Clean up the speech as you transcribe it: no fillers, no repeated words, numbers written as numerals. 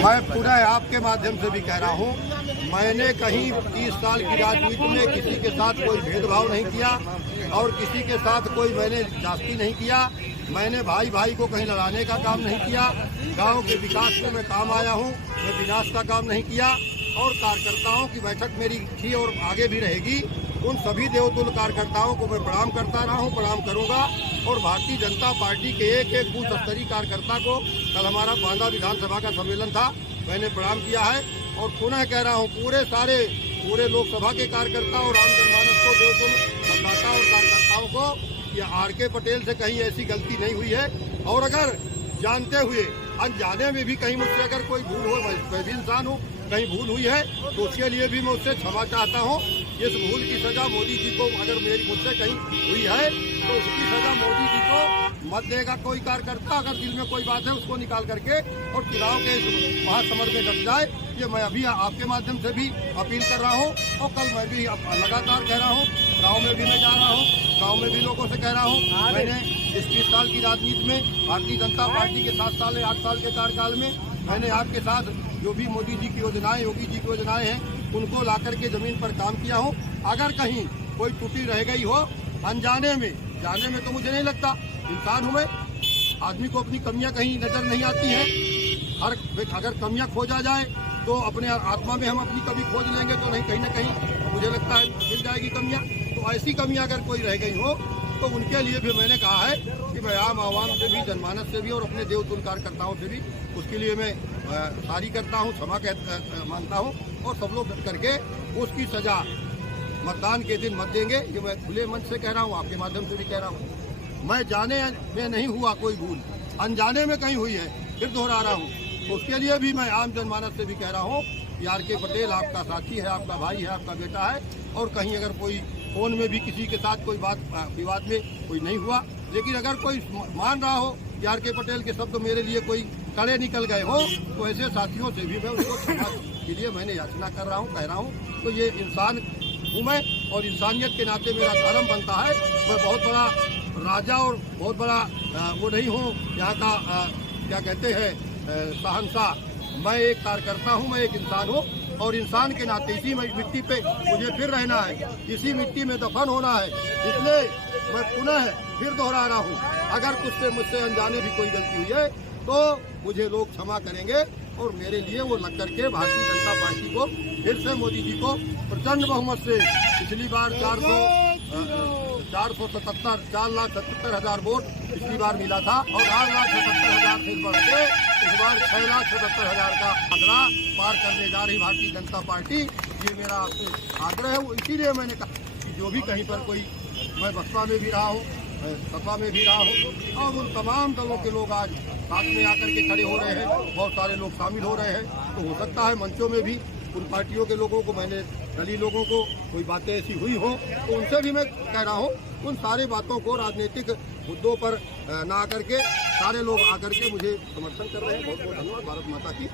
मैं पुनः आपके माध्यम से भी कह रहा हूँ, मैंने कहीं 30 साल की राजनीति में किसी के साथ कोई भेदभाव नहीं किया और किसी के साथ कोई मैंने जाति नहीं किया। मैंने भाई भाई को कहीं लड़ाने का काम नहीं किया। गांव के विकास में मैं काम आया हूँ, मैं विनाश का काम नहीं किया। और कार्यकर्ताओं की बैठक मेरी थी और आगे भी रहेगी। उन सभी देवतुल्य कार्यकर्ताओं को मैं प्रणाम करता रहा हूँ, प्रणाम करूँगा। और भारतीय जनता पार्टी के एक एक बूथ स्तरीय कार्यकर्ता को, कल हमारा बांदा विधानसभा का सम्मेलन था, मैंने प्रणाम किया है। और पुनः कह रहा हूँ, पूरे लोकसभा के कार्यकर्ता और आम जनमानस को, देवतुल्य मतदाता और कार्यकर्ताओं को, ये आर.के. पटेल से कहीं ऐसी गलती नहीं हुई है। और अगर जानते हुए अनजाने में भी कहीं मुझसे अगर कोई भूल हो, मैं भी इंसान हूँ, कहीं भूल हुई है तो उसके लिए भी मैं उससे क्षमा चाहता हूँ। इस भूल की सजा मोदी जी को, अगर मेरी मुझसे कहीं हुई है तो उसकी सजा मोदी जी को मत देगा कोई कार्यकर्ता। अगर दिल में कोई बात है उसको निकाल करके और चुनाव के इस महासमर में डट जाए, ये मैं अभी आपके माध्यम से भी अपील कर रहा हूँ। और कल मैं भी लगातार कह रहा हूँ, गाँव में भी मैं जा रहा हूँ, गाँव में भी लोगों से कह रहा हूँ। मैंने इस 30 साल की राजनीति में भारतीय जनता पार्टी के 7 साल 8 साल के कार्यकाल में मैंने आपके साथ जो भी मोदी जी की योजनाएं, योगी जी की योजनाएं हैं, उनको लाकर के जमीन पर काम किया हूँ। अगर कहीं कोई त्रुटि रह गई हो अनजाने में, जाने में तो मुझे नहीं लगता, इंसान हूँ मैं, आदमी को अपनी कमियां कहीं नजर नहीं आती हैं। अगर कमियां खोजा जाए तो अपने आत्मा में हम अपनी कभी खोज लेंगे तो नहीं, कहीं ना कहीं मुझे लगता है मिल जाएगी कमियां। तो ऐसी कमियां अगर कोई रह गई हो तो उनके लिए भी मैंने कहा है कि मैं आम आवाम से भी, जनमानस से भी और अपने देवतुल्य कार्यकर्ताओं से भी उसके लिए मैं सारी करता हूँ, क्षमा मांगता हूँ। और सब लोग करके उसकी सजा मतदान के दिन मत देंगे, ये मैं खुले मन से कह रहा हूँ, आपके माध्यम से भी कह रहा हूँ। मैं जाने में नहीं हुआ कोई भूल, अनजाने में कहीं हुई है, फिर दोहरा रहा हूँ। तो उसके लिए भी मैं आम जनमानस से भी कह रहा हूँ कि आर.के. पटेल आपका साथी है, आपका भाई है, आपका बेटा है। और कहीं अगर कोई फोन में भी किसी के साथ कोई बात विवाद में कोई नहीं हुआ, लेकिन अगर कोई मान रहा हो कि आर.के. पटेल के शब्द मेरे लिए कोई कड़े निकल गए हो, तो ऐसे साथियों से भी मैं उनको क्षमा के लिए मैंने याचना कर रहा हूँ, कह रहा हूँ। तो ये इंसान हूँ मैं और इंसानियत के नाते मेरा धर्म बनता है। मैं बहुत बड़ा राजा और बहुत बड़ा वो नहीं हूँ यहाँ का क्या कहते हैं शहंशाह। मैं एक कार्यकर्ता हूँ, मैं एक इंसान हूँ और इंसान के नाते इसी मिट्टी पे मुझे फिर रहना है, इसी मिट्टी में दफन होना है। इसलिए मैं पुनः फिर दोहरा रहा हूँ, अगर मुझसे अनजाने भी कोई गलती हुई है तो मुझे लोग क्षमा करेंगे। और मेरे लिए वो लग करके भारतीय जनता पार्टी को फिर से मोदी जी को प्रचंड बहुमत से, पिछली बार 4,77,000 वोट पिछली बार मिला था और 8,77,000 से बढ़ के इस बार 6,77,000 का आंकड़ा पार करने जा रही भारतीय जनता पार्टी। ये मेरा आपसे आग्रह है। इसीलिए मैंने कहा कि जो भी कहीं पर कोई, मैं बसपा में भी रहा हूँ, सपा में भी रहा हूँ, और उन तमाम दलों के लोग आज साथ में आकर के खड़े हो रहे हैं, बहुत सारे लोग शामिल हो रहे हैं। तो हो सकता है मंचों में भी उन पार्टियों के लोगों को, मैंने दलीय लोगों को कोई बातें ऐसी हुई हो तो उनसे भी मैं कह रहा हूँ, उन सारे बातों को राजनीतिक मुद्दों पर ना आकर के सारे लोग आकर के मुझे समर्थन कर रहे हैं। बहुत बहुत धन्यवाद। भारत माता की।